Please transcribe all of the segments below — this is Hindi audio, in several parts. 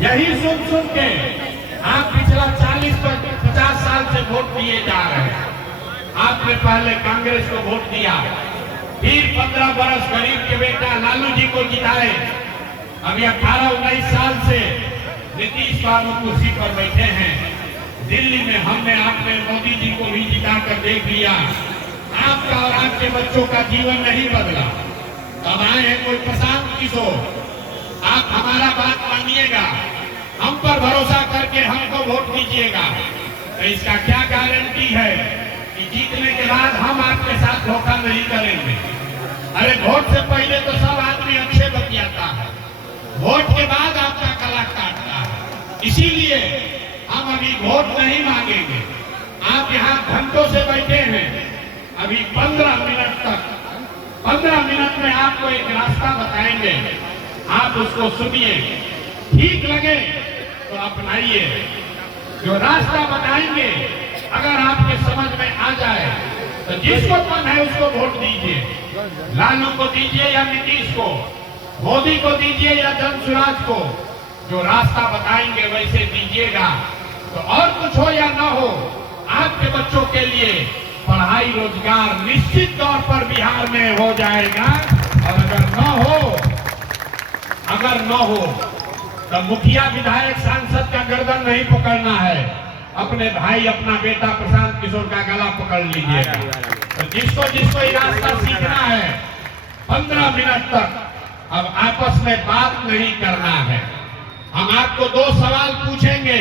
यही सुन सुन के आप पिछला 40-50 साल से वोट दिए जा रहे हैं। आपने पहले कांग्रेस को वोट दिया, फिर 15 बरस गरीब के बेटा लालू जी को जिताए। अभी 18-19 साल से नीतीश बाबू कुर्सी पर बैठे हैं। दिल्ली में हमने आपने मोदी जी को भी जिताकर देख लिया। आपका और आपके बच्चों का जीवन नहीं बदला। अब आए हैं कोई प्रशांत किशोर, आप हमारा बात मानिएगा, हम पर भरोसा करके हमको वोट दीजिएगा। तो इसका क्या गारंटी है कि जीतने के बाद हम आपके साथ धोखा नहीं करेंगे? अरे वोट से पहले तो सब आदमी अच्छे बतियाता है, वोट के बाद आपका गला काटता है। इसीलिए हम अभी वोट नहीं मांगेंगे। आप यहाँ घंटों से बैठे हैं, अभी 15 मिनट में आपको एक रास्ता बताएंगे, आप उसको सुनिए, ठीक लगे तो अपनाइए। जो रास्ता बताएंगे अगर आपके समझ में आ जाए तो जिसको मन है उसको वोट दीजिए। लालू को दीजिए या नीतीश को, मोदी को दीजिए या जनसुराज को। जो रास्ता बताएंगे वैसे दीजिएगा। तो और कुछ हो या ना हो, आपके बच्चों के लिए पढ़ाई रोजगार निश्चित तौर पर बिहार में हो जाएगा। और अगर न हो तो मुखिया विधायक सांसद का गर्दन नहीं पकड़ना है, अपने भाई अपना बेटा प्रशांत किशोर का गला पकड़ लीजिएगा। तो जिसको ये रास्ता सीखना है 15 मिनट तक अब आपस में बात नहीं करना है। हम आपको 2 सवाल पूछेंगे,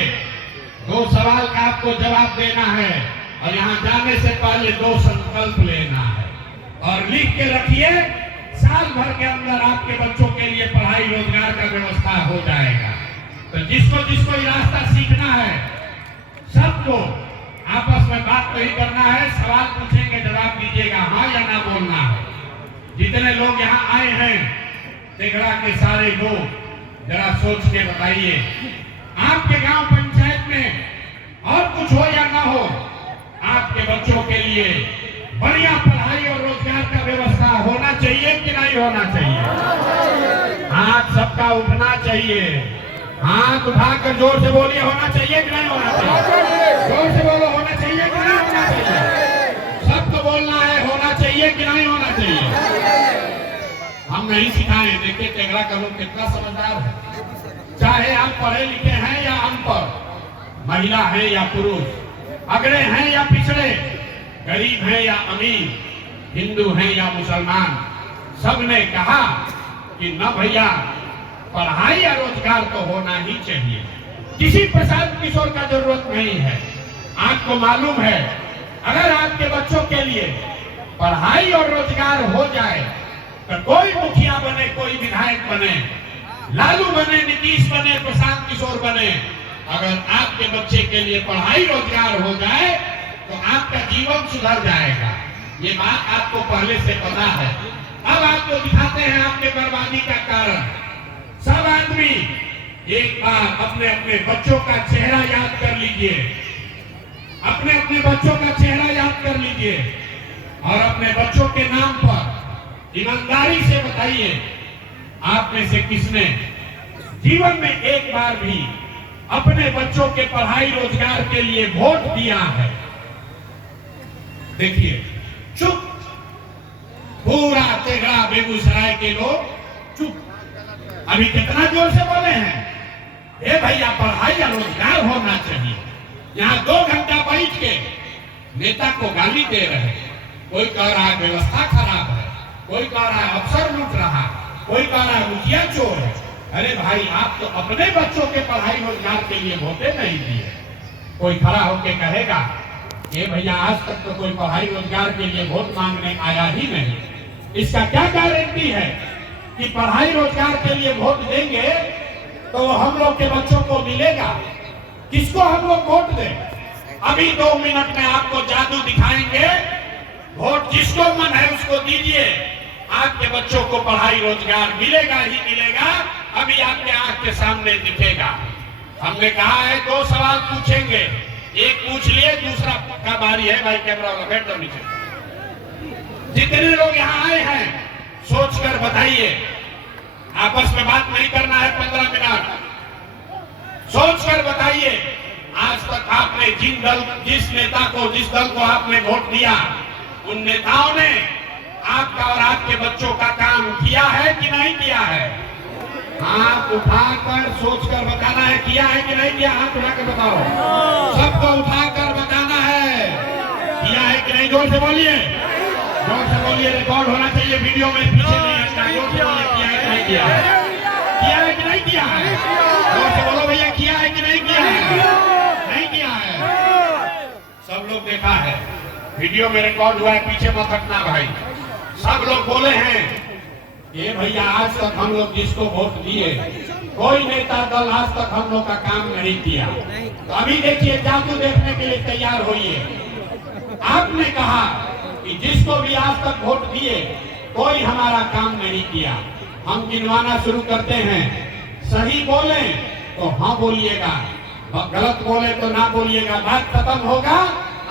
2 सवाल का आपको जवाब देना है और यहाँ जाने से पहले 2 संकल्प लेना है और लिख के रखिए। साल भर के अंदर आपके बच्चों के लिए पढ़ाई रोजगार का व्यवस्था हो जाएगा। तो जिसको ये रास्ता सीखना है सबको आपस में बात नहीं करना है, सवाल पूछेंगे जवाब दीजिएगा, हाँ या ना बोलना है। जितने लोग यहाँ आए हैं तेघड़ा के सारे लोग जरा सोच के बताइए, आपके गांव पंचायत में और कुछ हो या ना हो, आपके बच्चों के लिए बढ़िया पढ़ाई और रोजगार का व्यवस्था होना चाहिए कि नहीं होना चाहिए? हाथ सबका उठना चाहिए, हाथ उठाकर जोर से बोलिए, होना चाहिए कि नहीं होना चाहिए? जोर से बोलो, होना चाहिए कि नहीं होना चाहिए? सबको बोलना है, होना चाहिए कि नहीं होना चाहिए? हम नहीं सिखाए। देखिए तेघड़ा का लोग कितना समझदार है, चाहे आप पढ़े लिखे हैं या अनपढ़, महिला है या पुरुष, अगड़े हैं या पिछड़े, गरीब हैं या अमीर, हिंदू हैं या मुसलमान, सबने कहा कि न भैया पढ़ाई या रोजगार तो होना ही चाहिए। किसी प्रशांत किशोर का जरूरत नहीं है। आपको मालूम है अगर आपके बच्चों के लिए पढ़ाई और रोजगार हो जाए तो कोई मुखिया बने, कोई विधायक बने, लालू बने, नीतीश बने, प्रशांत किशोर बने, अगर आपके बच्चे के लिए पढ़ाई रोजगार हो जाए तो आपका जीवन सुधर जाएगा। ये बात आपको पहले से पता है। अब आपको दिखाते हैं आपके बर्बादी का कारण। सब आदमी एक बार अपने अपने बच्चों का चेहरा याद कर लीजिए, अपने अपने बच्चों का चेहरा याद कर लीजिए और अपने बच्चों के नाम पर ईमानदारी से बताइए, आप में से किसने जीवन में एक बार भी अपने बच्चों के पढ़ाई रोजगार के लिए वोट दिया है? देखिए, चुप, पूरा तेघड़ा बेगूसराय के लोग चुप। अभी कितना जोर से बोले हैं, ए भैया पढ़ाई या रोजगार होना चाहिए। यहाँ 2 घंटा बैठ के नेता को गाली दे रहे हैं। कोई कह रहा है व्यवस्था खराब है, कोई कह रहा है अफसर लूट रहा, कोई कह रहा है मुखिया चोर है। अरे भाई, आप तो अपने बच्चों के पढ़ाई रोजगार के लिए वोटे नहीं दिए। कोई खड़ा होके कहेगा ये भैया आज तक तो कोई पढ़ाई रोजगार के लिए वोट मांगने आया ही नहीं। इसका क्या गारंटी है कि पढ़ाई रोजगार के लिए वोट देंगे तो हम लोग के बच्चों को मिलेगा? किसको हम लोग वोट दें? अभी 2 मिनट में आपको जादू दिखाएंगे। वोट जिसको मन है उसको दीजिए, आपके बच्चों को पढ़ाई रोजगार मिलेगा ही मिलेगा। अभी आपके आंख के सामने दिखेगा। हमने कहा है 2 सवाल पूछेंगे, एक पूछ लिए, दूसरा का बारी है। भाई कैमरा वाला बैठ जाओ नीचे। जितने लोग यहाँ आए हैं सोचकर बताइए, आपस में बात नहीं करना है। 15 मिनट बताइए, आज तक आपने जिस नेता को, जिस दल को आपने वोट दिया, उन नेताओं ने आपका और आपके बच्चों का काम किया है कि नहीं किया है? हाथ उठाकर सोचकर बताना है, किया है कि नहीं किया? हाथ उठाकर बताओ, सबको उठाकर बताना है, किया है कि नहीं? जोर से बोलिए, जोर से बोलिए, रिकॉर्ड होना चाहिए वीडियो में, पीछे नहीं हटना। जोर से बोलिए, किया है कि नहीं किया है? किया है कि नहीं किया है? जोर से बोलो भैया, किया है कि नहीं किया है? नहीं किया है। सब लोग देखा है, वीडियो में रिकॉर्ड हुआ है, पीछे मत हटना भाई। सब लोग बोले हैं ये भैया आज तक हम लोग जिसको वोट दिए, कोई नेता दल आज तक हम लोग का काम नहीं किया। तो अभी देखिए, जादू देखने के लिए तैयार होइए। आपने कहा कि जिसको भी आज तक वोट दिए, कोई हमारा काम नहीं किया। हम गिनवाना शुरू करते हैं, सही बोले तो हाँ बोलिएगा, गलत बोले तो ना बोलिएगा। बात खत्म होगा,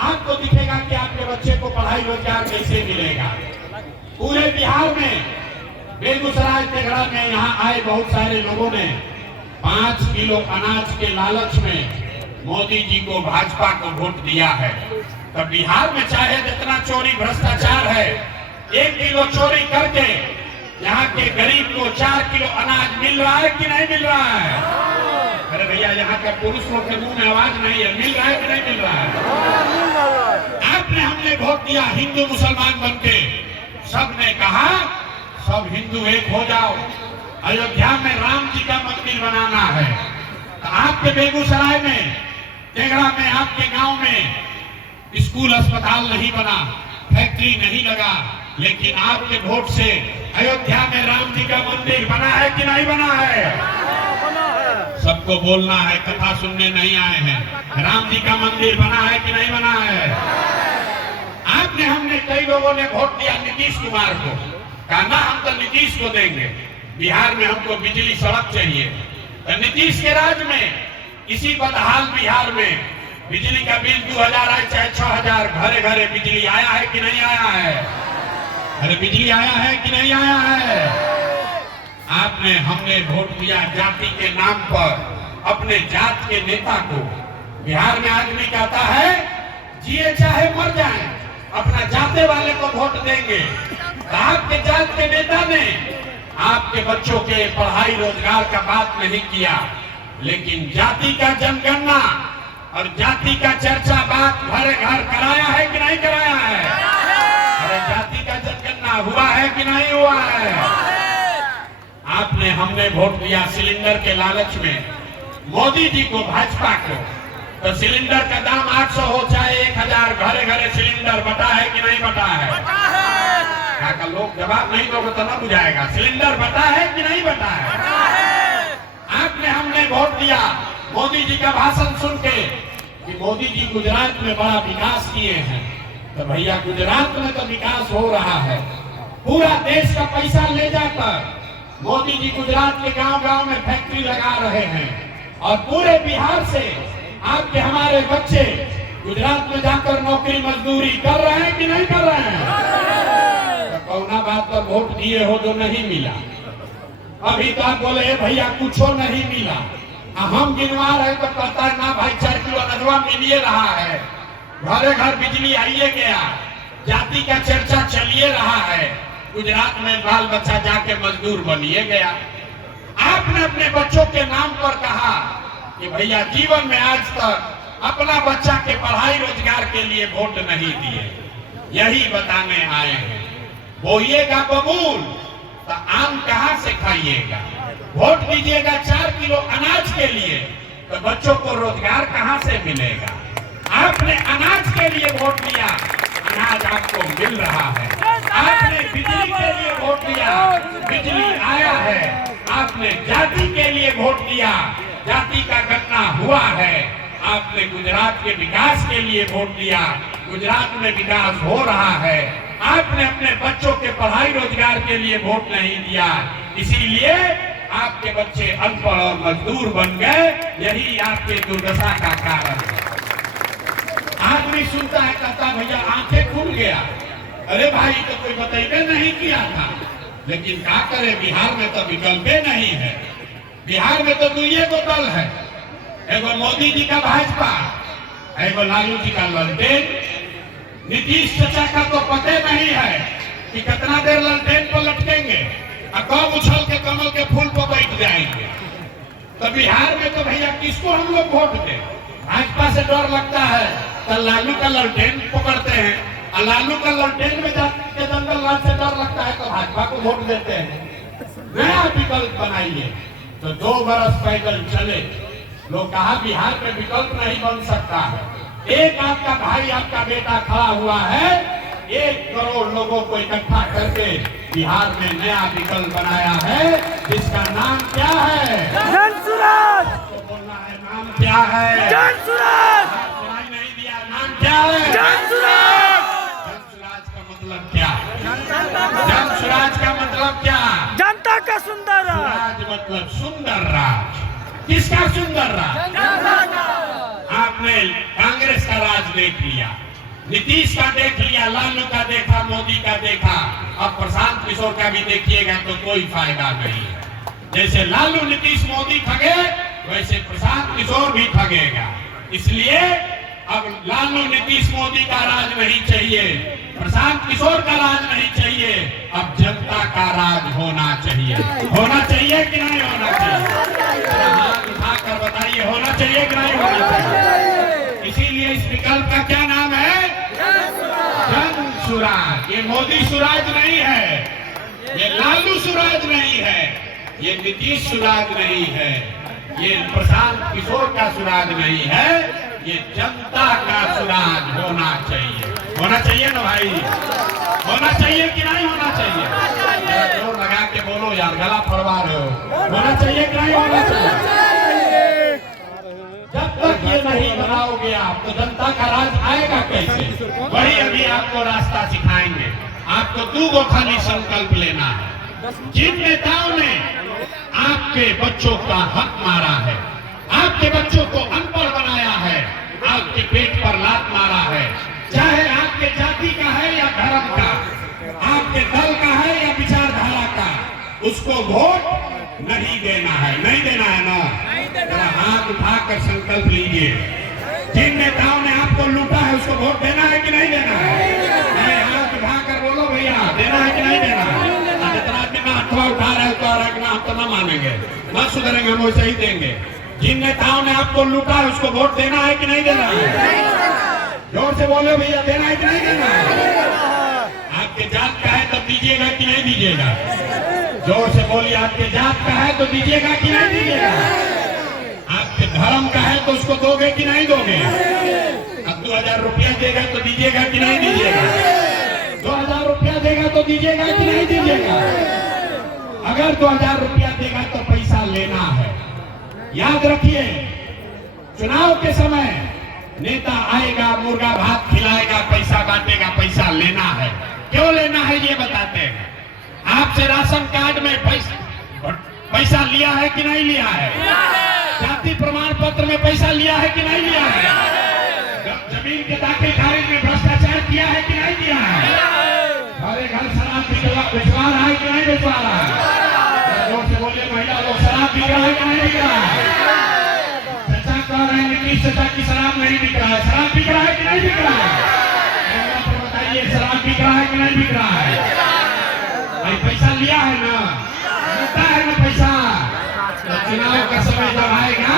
आपको दिखेगा कि आपके बच्चे को पढ़ाई रोजगार कैसे मिलेगा। पूरे बिहार में, बेगूसराय तेघड़ा में यहाँ आए बहुत सारे लोगों ने 5 किलो अनाज के लालच में मोदी जी को, भाजपा को वोट दिया है। तो बिहार में चाहे जितना चोरी भ्रष्टाचार है, 1 किलो चोरी करके यहाँ के गरीब को 4 किलो अनाज मिल रहा है कि नहीं मिल रहा है? अरे भैया, यहाँ का पुरुषों के मुंह में आवाज नहीं है, मिल रहा है कि नहीं मिल रहा है? आपने, हमने वोट दिया हिंदू मुसलमान बनके, सबने कहा सब हिंदू एक हो जाओ, अयोध्या में राम जी का मंदिर बनाना है। तो आपके बेगूसराय में, तेघड़ा में, आपके गांव में स्कूल अस्पताल नहीं बना, फैक्ट्री नहीं लगा, लेकिन आपके वोट से अयोध्या में राम जी का मंदिर बना है कि नहीं बना है? सबको बोलना है, कथा सुनने नहीं आए हैं। राम जी का मंदिर बना है कि नहीं बना है? आपने, हमने, कई लोगों ने वोट दिया नीतीश कुमार को, कहा ना हम तो नीतीश को देंगे, बिहार में हमको बिजली सड़क चाहिए। तो नीतीश के राज में इसी बदहाल बिहार में बिजली का बिल 2000 आए चाहे 6000, घरे घरे बिजली आया है कि नहीं आया है? अरे बिजली आया है कि नहीं आया है? आपने, हमने वोट दिया जाति के नाम पर अपने जात के नेता को। बिहार में आदमी कहता है जिए चाहे मर जाए, अपना जाते वाले को वोट देंगे। आपके जात के नेता ने आपके बच्चों के पढ़ाई रोजगार का बात नहीं किया, लेकिन जाति का जनगणना और जाति का चर्चा बात घर घर कराया है कि नहीं कराया है? अरे जाति का जनगणना हुआ है कि नहीं हुआ है? आपने, हमने वोट दिया सिलेंडर के लालच में मोदी जी को, भाजपा को। तो सिलेंडर का दाम 800 हो चाहे 1000, घरे घरे सिलेंडर बटा है कि नहीं बटा है? का लोग जवाब नहीं दोगे तो ना बुझाएगा। सिलेंडर बटा है कि नहीं बटा है? आपने, हमने वोट दिया मोदी जी का भाषण सुन के कि मोदी जी गुजरात में बड़ा विकास किए हैं। तो भैया, गुजरात में तो विकास हो रहा है, पूरा देश का पैसा ले जाकर मोदी जी गुजरात के गांव गांव में फैक्ट्री लगा रहे हैं, और पूरे बिहार से आपके, हमारे बच्चे गुजरात में जाकर नौकरी मजदूरी कर रहे हैं कि नहीं कर रहे हैं? कौना बात पर वोट दिए हो जो नहीं मिला? अभी तो आप बोले भैया कुछ नहीं मिला, हम गिनवा रहे तो कहता है ना भाई 4 किलो अनजवा मिलिए रहा है, घरे घर बिजली आइए गया, जाति का चर्चा चलिए रहा है, गुजरात में बाल बच्चा जाके मजदूर बनिए गया। आपने अपने बच्चों के नाम पर कहा कि भैया जीवन में आज तक अपना बच्चा के पढ़ाई रोजगार के लिए वोट नहीं दिए, यही बताने आए हैं। बोइएगा बबूल तो आम कहां से खाइएगा? वोट दीजिएगा 4 किलो अनाज के लिए, तो बच्चों को रोजगार कहां से मिलेगा? आपने अनाज के लिए वोट दिया, अनाज आपको मिल रहा है। आपने बिजली के लिए वोट दिया, बिजली आया है। आपने जाति के लिए वोट दिया, जाति का गणना हुआ है। आपने गुजरात के विकास के लिए वोट दिया, गुजरात में विकास हो रहा है। आपने अपने बच्चों के पढ़ाई रोजगार के लिए वोट नहीं दिया, इसीलिए आपके बच्चे अनपढ़ और मजदूर बन गए। यही आपके दुर्दशा का कारण है। आदमी सुनता है, कहता भैया आंखें खुल गया। अरे भाई तो कोई बताइए नहीं किया था, लेकिन क्या करे, बिहार में तो विकल्प नहीं है। बिहार में तो दुइये को दल है, एगो मोदी जी का भाजपा, एगो लालू जी का ललटेन। नीतीश चाचा का तो पते नहीं है कि कितना देर ललटेन पर लटकेंगे और कब उछल के कमल के फूल पर बैठ जाएंगे। तो बिहार में तो भैया किसको हम लोग वोट दें? भाजपा से डर लगता है तो लालू का ललटेन पकड़ते हैं, और लालू का ललटेन में जाके जंगल राज से डर लगता है तो भाजपा को वोट देते हैं। नया विकल्प बनाइए। तो 2 बरस पैदल चले, लोग कहा बिहार में विकल्प नहीं बन सकता है। एक आपका भाई, आपका बेटा खड़ा हुआ है, 1 करोड़ लोगों को इकट्ठा करके बिहार में नया विकल्प बनाया है, जिसका नाम क्या है? जनसुराज। तो बोलना है नाम क्या है? जनसुराज। सुनाई नहीं दिया, नाम क्या है? जनसुराज। जनसुराज का मतलब क्या? जनसुराज का मतलब क्या? जनता का सुंदर राज। राज मतलब सुंदर राज। किसका सुंदर राज? आपने कांग्रेस का राज देख लिया, नीतीश का देख लिया, लालू का देखा, मोदी का देखा, अब प्रशांत किशोर का भी देखिएगा तो कोई फायदा नहीं है। जैसे लालू नीतीश मोदी ठगे, वैसे प्रशांत किशोर भी ठगेगा। इसलिए अब लालू नीतीश मोदी का राज नहीं चाहिए, प्रशांत किशोर का राज नहीं चाहिए, अब जनता का राज होना चाहिए। होना चाहिए कि नहीं होना चाहिए? हाथ उठाकर बताइए, होना चाहिए कि नहीं होना चाहिए? इसीलिए इस विकल्प का क्या नाम है? जन सुराज। ये मोदी सुराज नहीं है, ये लालू सुराज नहीं है, ये नीतीश सुराज नहीं है, ये प्रशांत किशोर का सुराज नहीं है, ये जनता का सुराज होना चाहिए। होना चाहिए ना भाई? होना चाहिए कि नहीं होना चाहिए? जोर लगा के बोलो यार, गला फड़वा रहे हो। होना चाहिए कि नहीं होना चाहिए? जब तक ये नहीं बनाओगे आप तो जनता का राज आएगा कैसे? वही अभी आपको रास्ता सिखाएंगे। आपको 2 खाली संकल्प लेना है। जिन नेताओं ने आपके बच्चों का हक मारा है, आपके बच्चों को अनपढ़ बनाया है, आपके पेट पर लात मारा है, चाहे आपके जाति का है या धर्म का, आपके दल का है या विचारधारा का, उसको वोट नहीं देना है। नहीं देना है ना? जरा हाथ उठाकर संकल्प लीजिए। जिन नेताओं ने आपको लूटा है उसको वोट देना है कि नहीं देना है? हाथ उठाकर बोलो भैया, देना है कि नहीं देना है? जितना आदमी अथवा उठा रहे तो हम तो न मानेंगे, न सुधरेंगे, हम वैसे ही देंगे। जिन नेताओं ने आपको लूटा है उसको वोट देना है कि नहीं देना है? जोर से बोलो भैया, देना है कि नहीं देना है? आपके जात का है तब दीजिएगा कि नहीं दीजिएगा? जोर से बोलिए, आपके जात का है तो दीजिएगा कि नहीं दीजिएगा? आपके धर्म का है तो उसको दोगे कि नहीं दोगे? अब 2000 रुपया देगा तो दीजिएगा कि नहीं दीजिएगा? 2000 रुपया देगा तो दीजिएगा कि नहीं दीजिएगा? अगर 2000 रुपया देगा तो पैसा लेना है। याद रखिए, चुनाव के समय नेता आएगा, मुर्गा भात खिलाएगा, पैसा बांटेगा, पैसा लेना है। क्यों लेना है ये बताते हैं। आपसे राशन कार्ड में पैसा लिया है कि नहीं लिया है? जाति प्रमाण पत्र में पैसा लिया है कि नहीं लिया है? जमीन के दाखिल खारिज में भ्रष्टाचार किया है कि नहीं किया है? घरे घर शराब भिजवा रहा है कि नहीं भिजवा रहा है? जोर से बोलिए महिला लोग, शराब बिक रहा है कि नहीं बिक रहा है? चाचा कह रहे हैं नीतीश चाचा की शराब नहीं बिक रहा है। शराब बिक रहा है कि नहीं बिक रहा है? बताइए, शराब बिक रहा है कि नहीं बिक रहा है? भाई पैसा लिया है ना, लूटा है ना पैसा। तो चुनाव का समय जब आएगा,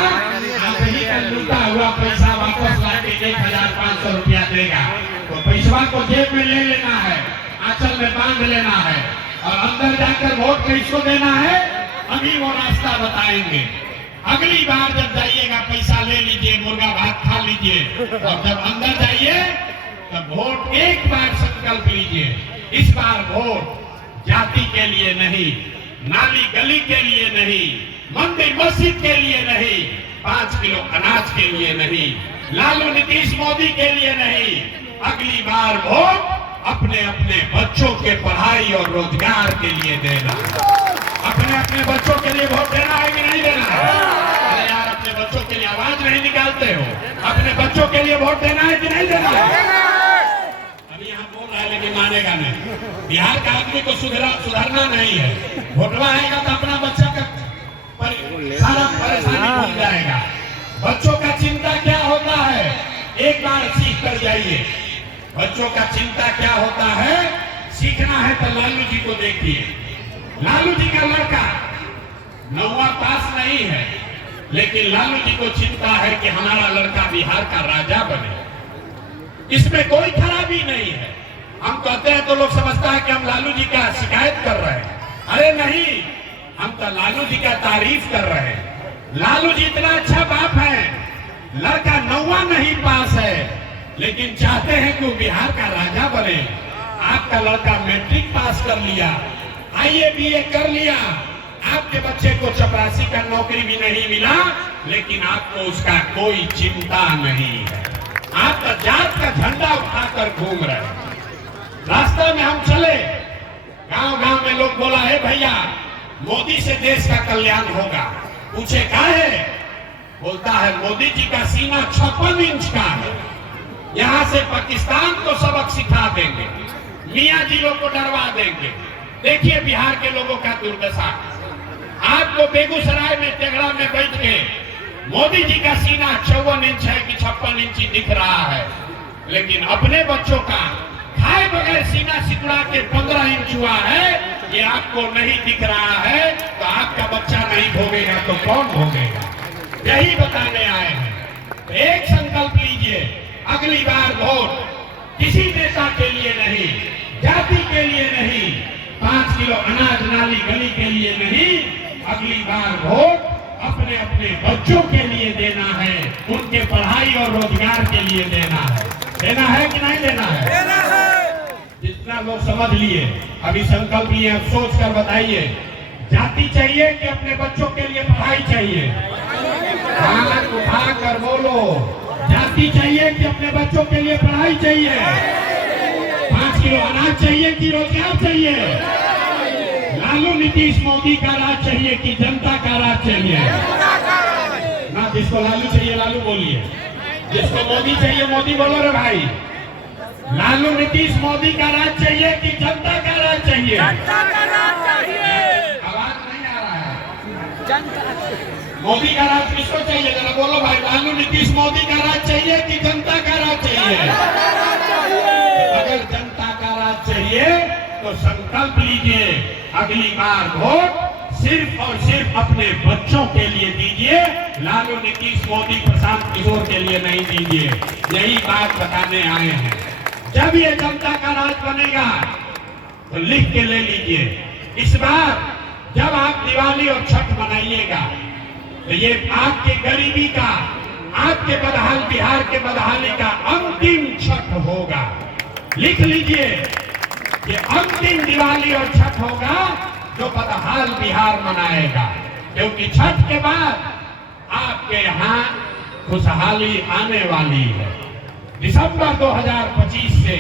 आप ही का लूटा हुआ पैसा वापस लाके 1500 रुपया देगा। तो पैसा को जेब में ले लेना है, आंचल में बांध लेना है, और अंदर जाकर वोट किसको देना है, अभी वो रास्ता बताएंगे। अगली बार जब जाइएगा पैसा ले लीजिए, मुर्गा भात खा लीजिए, और जब अंदर जाइए तब वोट एक बार संकल्प लीजिए। इस बार वोट जाति के लिए नहीं, नाली गली के लिए नहीं, मंदिर मस्जिद के लिए नहीं, 5 किलो अनाज के लिए नहीं, लालू नीतीश मोदी के लिए नहीं। अगली बार वोट अपने अपने बच्चों के पढ़ाई और रोजगार के लिए देना। अपने अपने बच्चों के लिए वोट देना है कि नहीं देना है? अरे यार, अपने बच्चों के लिए आवाज नहीं निकालते हो? अपने बच्चों के लिए वोट देना है कि नहीं देना है? अभी यहाँ बोल रहा है लेकिन मानेगा नहीं। बिहार का आदमी को सुधरना नहीं है। वोटवा आएगा तो अपना बच्चा का सारा परेशानी भूल जाएगा। बच्चों एक बार सीख कर जाइए। बच्चों का चिंता क्या होता है, सीखना है तो लालू जी को देखिए। लालू जी का लड़का 9वां पास नहीं है, लेकिन लालू जी को चिंता है कि हमारा लड़का बिहार का राजा बने। इसमें कोई खराबी नहीं है। हम कहते हैं तो लोग समझता है कि हम लालू जी का शिकायत कर रहे हैं। अरे नहीं, हम तो लालू जी का तारीफ कर रहे हैं। लालू जी इतना अच्छा बाप है, लड़का 9वां नहीं पास है, लेकिन चाहते हैं कि वो बिहार का राजा बने। आपका लड़का मैट्रिक पास कर लिया, IAA BA कर लिया, आपके बच्चे को चपरासी का नौकरी भी नहीं मिला, लेकिन आपको उसका कोई चिंता नहीं है। आप तो जात का झंडा उठाकर घूम रहे हैं। रास्ते में हम चले, गांव-गांव में लोग बोला है भैया मोदी से देश का कल्याण होगा। पूछे क्या है? बोलता है मोदी जी का सीना 56 इंच का है, यहाँ से पाकिस्तान को सबक सिखा देंगे, मियाँ जी लोग को डरवा देंगे। देखिए बिहार के लोगों का दुर्दशा। आपको बेगूसराय में टेगड़ा में बैठ के मोदी जी का सीना 54 इंच है कि 56 इंच दिख रहा है, लेकिन अपने बच्चों का खाए बगैर सीना सिकुड़ा के 15 इंच हुआ है, ये आपको नहीं दिख रहा है, तो आपका बच्चा नहीं भोगेगा तो कौन भोगेगा? यही बताने आए हैं। एक संकल्प लीजिए, अगली बार वोट किसी नेता के लिए नहीं, जाति के लिए नहीं, 5 किलो अनाज नाली गली के लिए नहीं, अगली बार वोट अपने अपने बच्चों के लिए देना है, उनके पढ़ाई और रोजगार के लिए देना है। देना है कि नहीं देना है? देना है। जितना लोग समझ लिए, अभी संकल्प लिए, अब सोच कर बताइए, जाति चाहिए कि अपने बच्चों के लिए पढ़ाई चाहिए? हाथ उठा कर बोलो, जाति चाहिए कि अपने बच्चों के लिए पढ़ाई चाहिए? 5 किलो अनाज चाहिए कि रोजगार चाहिए? लालू नीतीश मोदी का राज चाहिए कि जनता का राज चाहिए? ना, जिसको लालू चाहिए लालू बोलिए, जिसको मोदी चाहिए मोदी बोलो रे भाई। लालू नीतीश मोदी का राज चाहिए कि जनता का राज चाहिए? जनता का राज चाहिए। आवाज नहीं आ रहा है। जनता। मोदी का राज किसको चाहिए? जरा बोलो भाई। लालू नीतीश मोदी का राज चाहिए कि जनता का राज चाहिए? अगर जनता का राज चाहिए तो संकल्प लीजिए, अगली बार वोट सिर्फ और सिर्फ अपने बच्चों के लिए दीजिए, लालू नीतीश मोदी प्रशांत किशोर के लिए नहीं दीजिए। यही बात बताने आए हैं। जब ये जनता का राज बनेगा तो लिख के ले लीजिए, इस बार जब आप दिवाली और छठ मनाइएगा तो ये आपके गरीबी का, आपके बदहाल बिहार के बदहाली का अंतिम छठ होगा। लिख लीजिए, ये अंतिम दिवाली और छठ होगा जो बदहाल बिहार मनाएगा, क्योंकि छठ के बाद आपके यहाँ खुशहाली आने वाली है। दिसंबर 2025 से,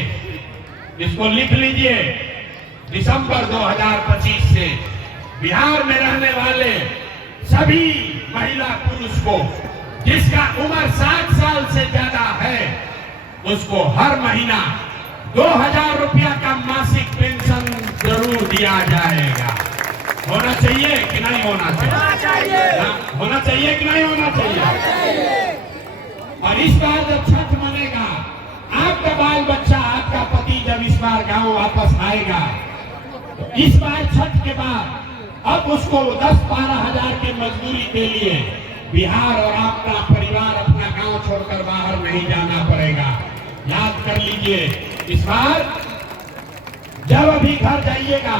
इसको लिख लीजिए, दिसंबर 2025 से बिहार में रहने वाले सभी महिला पुरुष को जिसका उम्र 60 साल से ज्यादा है, उसको हर महीना 2000 रुपया का मासिक पेंशन जरूर दिया जाएगा। होना चाहिए कि नहीं होना चाहिए? होना चाहिए कि नहीं होना चाहिए? और इस बार जब छठ मनेगा, आपका बाल बच्चा, आपका पति जब इस बार गांव वापस आएगा, तो इस बार छठ के बाद अब उसको 10-12 हजार की मजदूरी के लिए बिहार और अपना परिवार, अपना गांव छोड़कर बाहर नहीं जाना पड़ेगा। याद कर लीजिए, इस बार जब अभी घर जाइएगा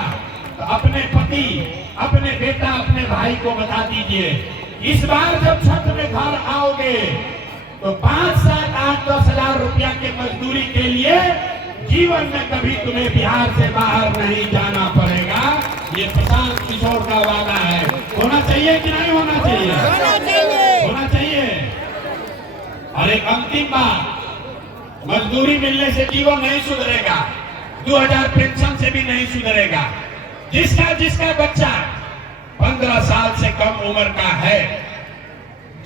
तो अपने पति, अपने बेटा, अपने भाई को बता दीजिए, इस बार जब छठ में घर आओगे तो 5, 7, 8, 10 हजार रुपया के मजदूरी के लिए जीवन में कभी तुम्हें बिहार से बाहर नहीं जाना पड़ेगा। ये प्रशांत किशोर का वादा है। होना चाहिए कि नहीं होना चाहिए? होना चाहिए। होना चाहिए। और एक अंतिम बात, मजदूरी मिलने से जीवन नहीं सुधरेगा, 2000 पेंशन से भी नहीं सुधरेगा। जिसका बच्चा 15 साल से कम उम्र का है,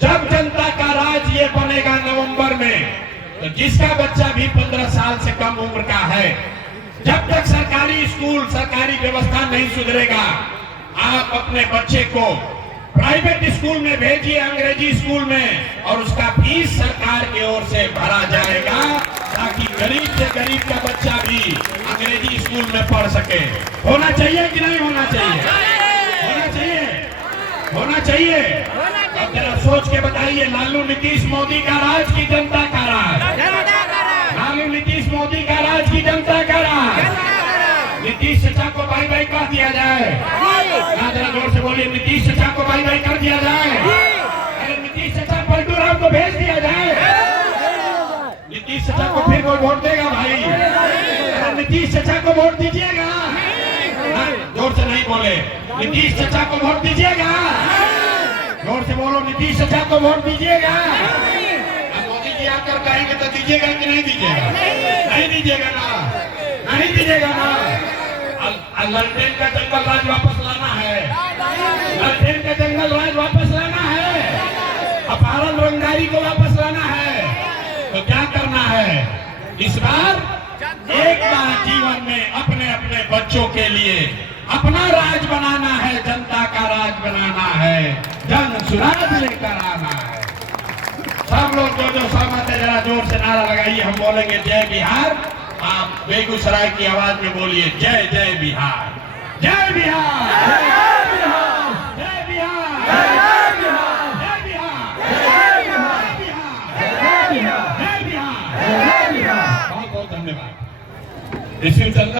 जब जनता का राज ये बनेगा नवंबर में, तो जिसका बच्चा भी 15 साल से कम उम्र का है, जब तक सरकारी स्कूल, सरकारी व्यवस्था नहीं सुधरेगा, आप अपने बच्चे को प्राइवेट स्कूल में भेजिए, अंग्रेजी स्कूल में, और उसका फीस सरकार की ओर से भरा जाएगा। गरीब का बच्चा भी अंग्रेजी स्कूल में पढ़ सके। होना चाहिए कि नहीं होना चाहिए? होना चाहिए, होना चाहिए। अब जरा सोच के बताइए, लालू नीतीश मोदी का राज की जनता का राज? लालू नीतीश मोदी का राज की जनता का राज? नीतीश चाचा को बाई बाई कर दिया जाए? जरा जोर से बोलिए, नीतीश चाचा को बाई बाई कर दिया जाए? अरे नीतीश चाचा पलटू राम को भेज दिया जाए? नीतीश चाचा को फिर कोई वोट देगा भाई? अरे नीतीश चाचा को वोट दीजिएगा? जोर से नहीं बोले, नीतीश चाचा को वोट दीजिएगा? जोर से बोलो, नीतीश चाचा को वोट दीजिएगा? मोदी जी आकर कहेंगे तो दीजिएगा कि नहीं दीजिएगा? नहीं दीजिएगा ना, नहीं दीजिएगा ना। लंदन का जंगल राज वापस लाना है, लंदन का जंगल राज वापस लाना है, अपहरण रंगारी को वापस लाना है। तो क्या करना है इस बार? एक बार जीवन में अपने अपने बच्चों के लिए अपना राज बनाना है, जनता का राज बनाना है, जन सुराज लेकर आना है। सब लोग जो सहमत है जरा जोर से नारा लगाइए, हम बोलेंगे जय बिहार। आप बेगूसराय की आवाज में बोलिए, जय जय बिहार, जय बिहार, जय बिहार, जय बिहार, जय बिहार, जय बिहार, जय बिहार, जय बिहार। बहुत बहुत धन्यवाद।